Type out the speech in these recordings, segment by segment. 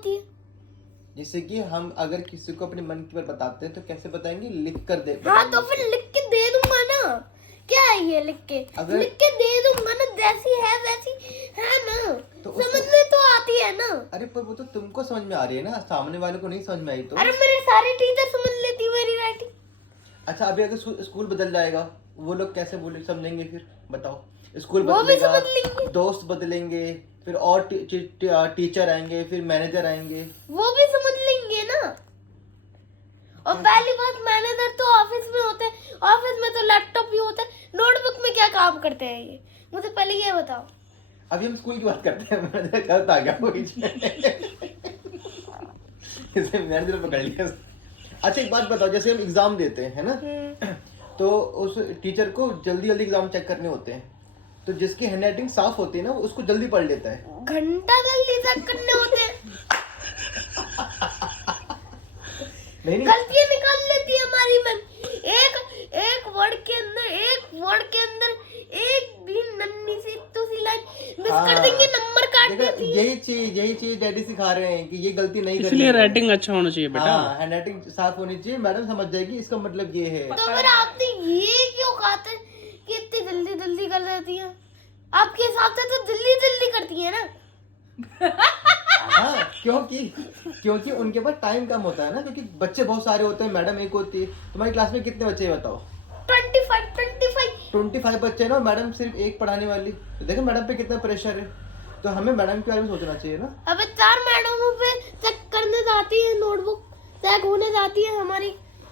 होती है। जैसे कि हम अगर किसी को अपने मन की बात बताते हैं तो कैसे बताएंगे, लिख कर दे। हाँ तो फिर लिख के दे दूंगा ना, क्या है ये लिख के दे दूंगा ना, जैसी है वैसी है ना, तो समझ में तो आती है ना। अरे पर वो तो तुमको समझ में आ रही है ना, सामने वाले को नहीं समझ में आई तो। अरे मेरे सारे टीचर समझ लेती है मेरी राइटिंग। अच्छा अभी अगर स्कूल बदल जाएगा वो लोग कैसे बोले समझेंगे फिर बताओ? स्कूल वो भी बदलेगा, समझ लेंगे, दोस्त बदलेंगे, फिर और टीचर आएंगे, फिर मैनेजर आएंगे, वो भी समझ लेंगे ना। और पहली बात, मैनेजर तो ऑफिस में होते हैं, ऑफिस में तो लैपटॉप भी होता है, नोटबुक में क्या काम करते हैं ये, मुझे पहले ये बताओ। अभी हम स्कूल की बात करते हैं। मैनेजर गलत आ गया वो बीच में। इसे मैनेजर पकड़ लिया। अच्छा एक बात बताओ, जैसे हम एग्जाम देते हैं है ना, तो उस टीचर को जल्दी जल्दी एग्जाम चेक करने होते हैं, तो जिसकी हैंडराइटिंग साफ होती है ना वो उसको जल्दी पढ़ लेता है। घंटा जल्दी चेक करने होते हैं। नहीं गलतियां निकाल लेती है हमारी मैम। एक वर्ड के अंदर एक भी नन्ही सी तुसी लाइन मिस कर देंगे, नंबर काट देती है। यही चीज डैडी सिखा रहे हैं कि ये गलती नहीं करनी, इसलिए राइटिंग अच्छा होना चाहिए बेटा। हाँ हैंडराइटिंग साफ होनी चाहिए, मैडम समझ जाएगी इसका मतलब ये है। तो फिर आपने ये क्यों कहा था कि इतनी जल्दी जल्दी कर देती है? आपके हिसाब से तो जल्दी जल्दी करती है ना। हाँ क्योंकि उनके पास टाइम कम होता है ना, क्योंकि बच्चे बहुत सारे होते हैं, मैडम एक होती है। तुम्हारी क्लास में कितने बच्चे हैं बताओ? 25 बच्चे हैं ना, मैडम सिर्फ एक पढ़ाने वाली, तो देखो मैडम पे कितना प्रेशर है, तो हमें मैडम के बारे में सोचना चाहिए ना। अबे 4 मैडमों पे चेक करने जाती है, नोटबुक चेक होने जाती है हमारी,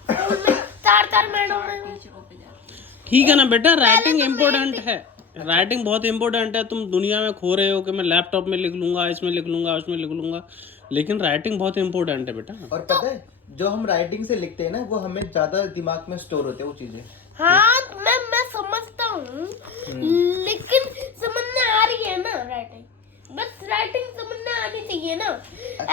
4 मैडम। ठीक है ना बेटा, राइटिंग इम्पोर्टेंट है, राइटिंग बहुत इम्पोर्टेंट है। तुम दुनिया में खो रहे हो कि मैं लैपटॉप में लिख लूंगा, इसमें लिख लूंगा, उसमें लिख लूंगा, लेकिन राइटिंग बहुत इम्पोर्टेंट है बेटा। और पता है जो हम राइटिंग से लिखते हैं ना वो हमें ज्यादा दिमाग में स्टोर होते हैं वो चीजें। हाँ मैं समझता हूँ, लेकिन समझने आ रही है ना राइटिंग, बस राइटिंग समझने आनी चाहिए ना।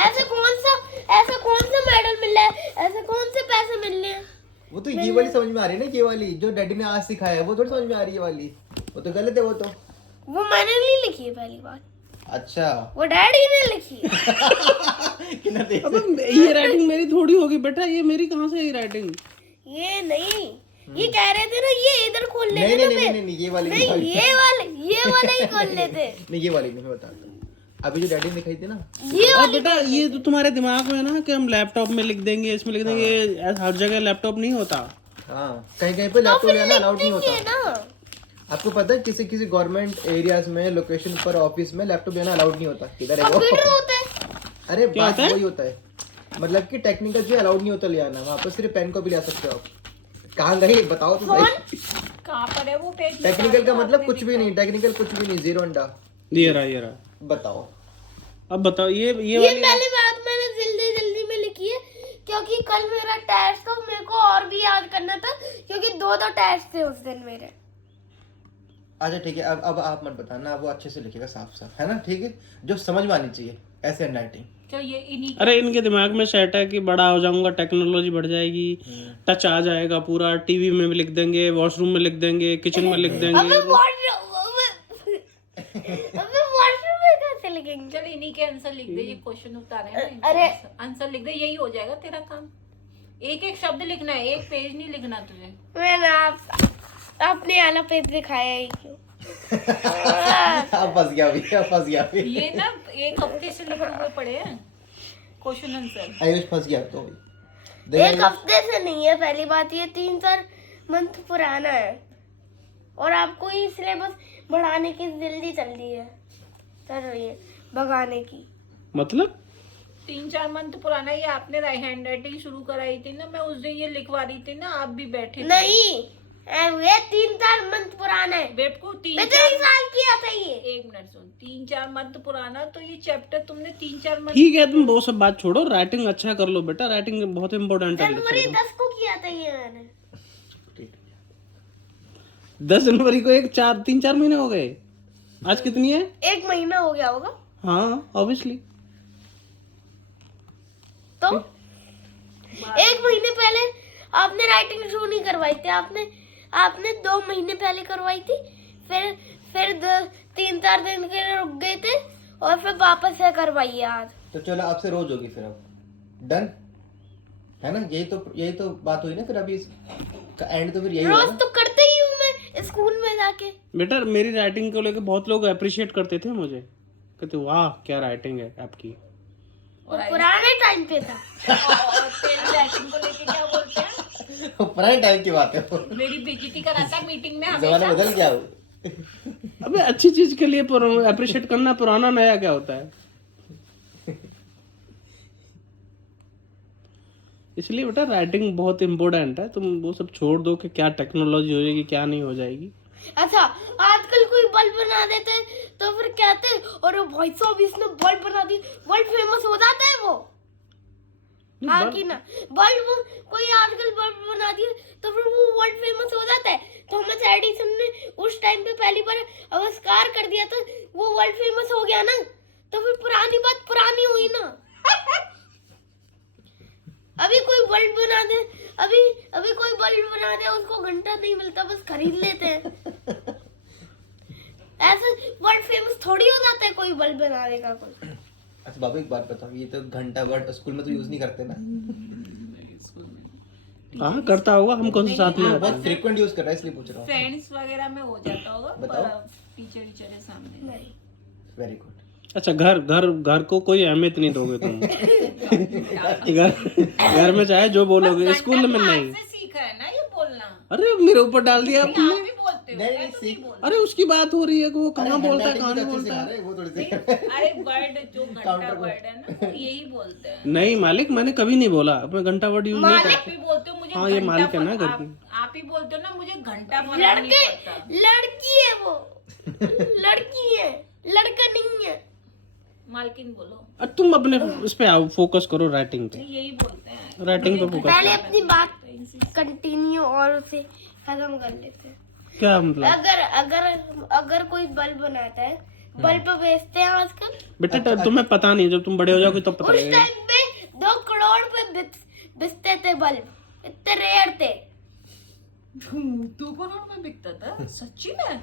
ऐसा कौन सा मेडल मिल रहा है, ऐसे कौन से पैसे मिल रहे हैं? वो तो ये वाली समझ में आ रही है ना, ये वाली जो डैडी ने आज सिखाया है वो थोड़ी समझ में आ रही है वाली, वो तो गलत है वो मैंने नहीं लिखी है पहली बार। अच्छा वो डैडी ने लिखी है। अबे ये राइटिंग मेरी थोड़ी होगी बेटा, ये मेरी कहाँ से ये राइटिंग? ये नहीं, ये कह रहे थे ना ये इधर खोल लेते ना, नहीं ये वाली ये वाला ही खोल लेते। नहीं ये वाली नहीं, मैं बताता हूँ। अभी जो डैडी ने दिखाई थी ना ये और बेटा ये तो तुम्हारे दिमाग में है ना कि हम लैपटॉप में लिख देंगे, इसमें लिख देंगे, हर जगह लैपटॉप नहीं होता। हाँ कहीं पे लैपटॉप लेना अलाउड नहीं होता ना। आपको पता है किसी गवर्नमेंट एरियाज में, लोकेशन पर, ऑफिस में लैपटॉप लेना अलाउड नहीं होता। किधर है वो? कंप्यूटर होता है। अरे बात वही होता है, मतलब कि टेक्निकल जो अलाउड नहीं होता ले आना, वहाँ पर सिर्फ पेन कॉपी ले आ सकते हो आप। कहाँ गई बताओ तो सही। कहाँ पर है वो पेज? टेक्निकल का मतलब कुछ भी नहीं, टेक्निकल कुछ भी नहीं, जीरो अंडा। ये रहा बताओ अब बताओ ये वाली पहली बात मैंने जल्दी में लिखी है, क्योंकि कल मेरा टेस्ट था, मेरे को और भी याद करना था, क्योंकि 2 टेस्ट थे उस दिन मेरे। अच्छा ठीक है, अब आप मत बताना, वो अच्छे से लिखेगा साफ है ना, ठीक है, जो समझ में आनी चाहिए ऐसे हैंडराइटिंग। तो ये इन्हीं अरे इनके दिमाग में सेट है कि बड़ा हो जाऊंगा, टेक्नोलॉजी बढ़ जाएगी, टच आ जाएगा पूरा, टीवी में भी लिख देंगे, वॉशरूम में लिख देंगे, किचन में लिख देंगे। अबे वॉशरूम में कैसे लिखेंगे? चल इन्हीं के आंसर लिख दे, ये क्वेश्चन उतारे ना, अरे आंसर लिख दे, यही हो जाएगा तेरा काम। एक शब्द लिखना है, एक पेज नहीं लिखना तुझे। मैंने अपने वाला पेज दिखाया ही क्यों? अब फंस गया अभी। ये ना एक हफ्ते से लिखे हुए पड़े हैं क्वेश्चन आंसर। आयुष फंस गया तो एक हफ्ते से नहीं है, पहली बात ये 3-4 मंथ पुराना है, और आपको ये सिलेबस बढ़ाने की जल्दी चल रही है भगाने की। मतलब 3-4 मंथ पुराना, ये आपने हैंड राइटिंग शुरू कराई थी ना, मैं उस दिन ये लिखवा रही थी ना, आप भी बैठे थे। नहीं ये 3-4 मंथ पुराना है, बेवकूफ। 3 साल किया था ये। 1 मिनट सुन, 3-4 मंथ पुराना, तो ये चैप्टर तुमने 3-4 मंथ। ठीक है, तुम वो सब बात छोड़ो, राइटिंग अच्छा कर लो बेटा, राइटिंग बहुत इम्पोर्टेंट है। जनवरी 10 को किया था ये मैंने। 10 जनवरी को 3-4 महीने हो गए। आज कितनी है? 1 महीना हो गया होगा। हाँ ऑब्वियसली। तो 1 महीने पहले आपने राइटिंग शुरू नहीं करवाई थी, आपने 2 महीने पहले करवाई थी, फिर 3-4 दिन के लिए रुक गए थे, और फिर वापस से करवाइए आज। तो चलो आपसे रोज होगी फिर अब, डन है ना? यही तो बात हुई ना फिर, अभी इसका एंड तो फिर यही होगा रोज ना? तो करते ही हूँ मैं स्कूल में जाके। बेटा मेरी राइटिंग को लेकर बहुत लोग अप्रिशिएट करते थे मुझे, कहते वाह क्या राइटिंग है आपकी। वो पुराने टाइम पे था। और तेरी राइटिंग को लेके क्या बोलते हैं? पुराने टाइम की बात है वो, मेरी बेइज्जती कराता है मीटिंग में जमाना हमेशा। बदल गया वो। अबे अच्छी चीज के लिए अप्रिशिएट करना, पुराना नया क्या होता है। इसलिए बेटा राइटिंग बहुत इम्पोर्टेंट है, तुम वो सब छोड़ दो कि क्या टेक्नोलॉजी हो जाएगी क्या नहीं हो जाएगी। अच्छा आजकल कोई बल्ब बना देते हैं तो फिर कहते हैं और भाई साहब इसने बल्ब बना दी, वर्ल्ड फेमस हो जाता है वो। हाँ बल्ब- कि ना, बल्ब कोई आजकल बल्ब बना दिया तो फिर वो वर्ल्ड फेमस हो जाता है। थॉमस एडिसन ने उस टाइम पे पहली बार आविष्कार कर दिया था, वो वर्ल्ड फेमस हो गया ना, तो फिर पुरानी बात पुरानी हुई ना। अभी कोई बल्ब बना दे, अभी कोई बल्ब बना दे, उसको घंटा नहीं मिलता, बस खरीद लेते हैं। ऐसे वर्ल्ड फेमस थोड़ी हो जाता है कोई बल्ब बनाने का कोई। अच्छा बाबू एक बात बताओ, ये तो घंटा वर्ड स्कूल में तो यूज नहीं करते ना? हाँ करता होगा, हम कौन से साथ में रहते बहुत हैं। फ्रीक्वेंट यूज कर रहा है इसलिए पूछ रहा हूँ। फ्रेंड्स वगैरह में हो जाता होगा, बताओ। टीचर के सामने। नहीं वेरी गुड। अच्छा घर को कोई अहमियत नहीं दोगे तुम। घर में चाहे जो बोलोगे, स्कूल में नहीं। आपसे सीखा है ना ये बोलना। अरे मेरे ऊपर डाल दिया आप आपने। भी बोलते हो, नहीं, मैं तो नहीं सीख- बोलती। अरे उसकी बात हो रही है कि वो कहाँ बोलता है कहाँ नहीं अच्छे से बोलता आ है। रहे हैं, वो थोड़ी सी अरे वर्ड जो घंटा Counter वर्ड है ना, वो यही बोलते हैं। नहीं मालिक, मैंने कभी नहीं बोला, मैं घंटा वर्ड यूज नहीं आप करता। ही बोलते हो मुझे हाँ, ये घंटा मालिक है ना फर- घर की। आप ही बोलते हो ना मुझे घंटा फर्क नहीं लड़के, पड़ता। लड़की है वो, लड़की है, लड़का नहीं है। मालकिन बोलो। अब तुम अपने इस पे आओ, फोकस करो राइटिंग पे। यही बोलते हैं। राइटिंग पे फोकस पहले करो। अपनी बात कंटिन्यू और उसे खत्म कर लेते हैं। क्या मतलब? अगर कोई बल्ब बनाता है, बल्ब बेचते हैं आजकल। बेटा तुम्हें पता नहीं, जब तुम बड़े हो जाओगे तब पता उस लगेगा। टाइम पे 2 करोड़ पे बिकते थे बल्ब, इतने रेयर थे। 2 करोड़ में बिकता था सच्ची में?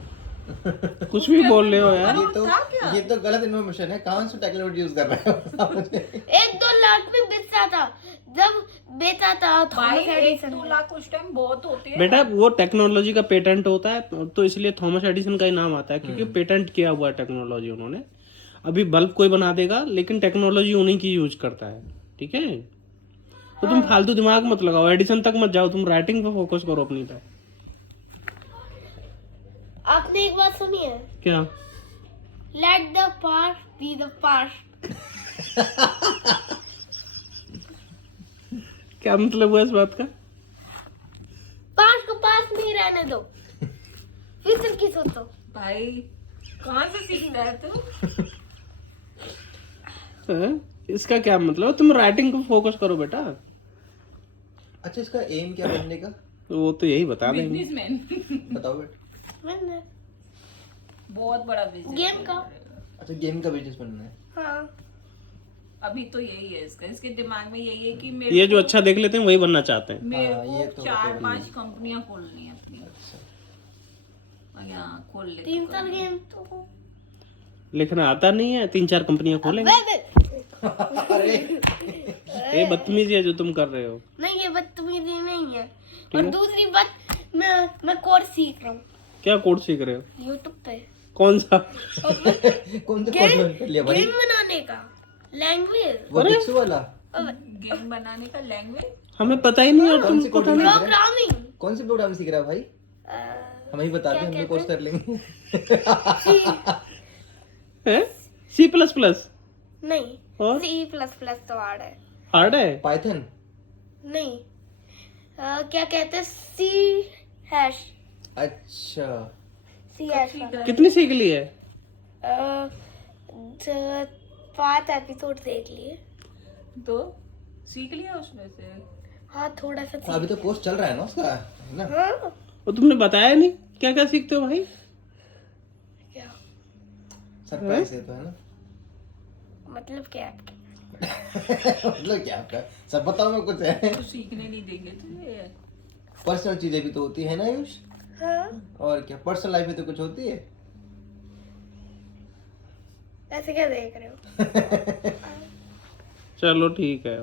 कुछ भी बोल रहे हो यार। ये तो गलत इन्फॉर्मेशन है। कौन सा टेक्नोलॉजी यूज कर रहा है? 1-2 लाख में बिकता था जब बेचा था भाई थॉमस एडिसन 1-2 लाख उस टाइम बहुत होते हैं। बेटा वो टेक्नोलॉजी का पेटेंट होता है, तो इसलिए थॉमस एडिसन का ही नाम आता है, क्योंकि पेटेंट किया हुआ है टेक्नोलॉजी उन्होंने। अभी बल्ब कोई बना देगा, लेकिन टेक्नोलॉजी उन्हीं की यूज करता है, ठीक है? तो तुम फालतू दिमाग मत लगाओ, एडिसन तक मत जाओ, तुम राइटिंग पे फोकस करो अपनी पे। आपने एक बात सुनी है, क्या? Let the past be the past. क्या मतलब हुआ इस बात का? पास्ट को पास्ट नहीं रहने दो, फ्यूचर की सोचो। भाई कहाँ से सीख रहा है तू? हैं? इसका क्या मतलब? तुम राइटिंग पे फोकस करो बेटा। अच्छा इसका एम क्या बनने का? वो तो यही बता देंगे। बिजनेसमैन। बताओ बेटा। मैंने बहुत बड़ा बिजनेस। गेम का, अच्छा गेम का बिजनेस बनना है। हाँ अभी तो यही है इसके दिमाग में यही है कि मेरे ये जो अच्छा देख लेते हैं वही बनना चाहते हैं। मेरे हाँ, ये को तो 4-5 कंपनियां खोलनी है अपनी। अच्छा और यहाँ खोल ले। 3 साल गेम तो लिखना आता नहीं है, 3-4 कंपनियां खोलेंगे। अरे ये बदतमीजी है जो तुम कर रहे हो। नहीं, ये बदतमीजी नहीं है। और दूसरी बात, मैं कोर्स सीख रहा हूँ क्या कोर्स सीख रहे हो? यूट्यूब पे। कौन सा? कौन सा कोर्स कर लिया भाई? गेम बनाने का, लैंग्वेज, वो डिक्सू वाला? गेम बनाने का लैंग्वेज। हमें पता ही नहीं और कौन तुम सी पता कोडिंग नहीं। सीख रहा है? प्रोग्रामिंग, कौन सी प्रोग्राम सीख रहा है भाई? हमें ही बता दे, हम भी कोर्स कर लेंगे। है? C++? नहीं, और? C++ तो हार्ड है। हार्ड है? पाइथन? नहीं, क्या कहते हैं, C#। अच्छा C#। कितनी सीख ली है? 5 एपिसोड देख लिए। तो सीख लिया उसमें से। हाँ थोड़ा सा अभी तो कोर्स चल रहा है ना उसका, है ना? हाँ और तुमने बताया नहीं क्या क्या सीखते हो भाई? क्या सरप्राइज है तो, है ना? मतलब क्या आपके? मतलब क्या आपका सब बताओ मैं कुछ है। तो सीखने नहीं देंगे तुझे। पर्सनल चीजें भी तो होती है ना आयुष? हाँ और क्या पर्सनल लाइफ में तो कुछ होती है। ऐसे क्या देख रहे हो? चलो ठीक है।